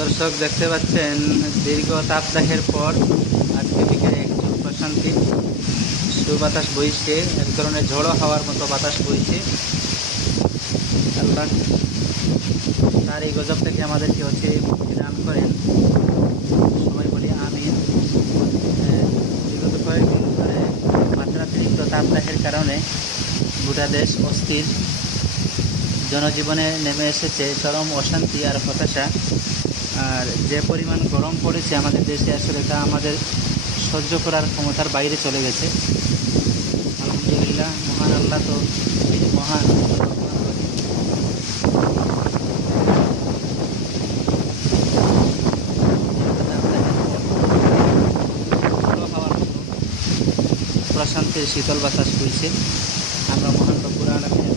দর্শক দেখতে পাচ্ছেন, দীর্ঘ তাপদাহের পর আজকে বিকেলে একটু প্রশান্তি, সুবাতাস বইছে এক ধরনের ঝড়ো হাওয়ার মতো বাতাস বইছে। আল্লাহ তার এই গজব থেকে আমাদেরকে হচ্ছে দান করেন। সবাই বলি আমি বিগত কয়েকদিন ধরে মাত্রাতিরিক্ত তাপদাহের কারণে গোটা দেশ অস্থির। জনজীবনে নেমে এসেছে চরম অশান্তি আর হতাশা। আর যে পরিমাণ গরম পড়েছে আমাদের দেশে, আসলে তা আমাদের সহ্য করার ক্ষমতার বাইরে চলে গেছে। আলহামদুলিল্লাহ, মহান আল্লাহ তো মহান প্রশান্তের শীতল বাতাস বইছে। আমরা মহান পুরাণ আলমের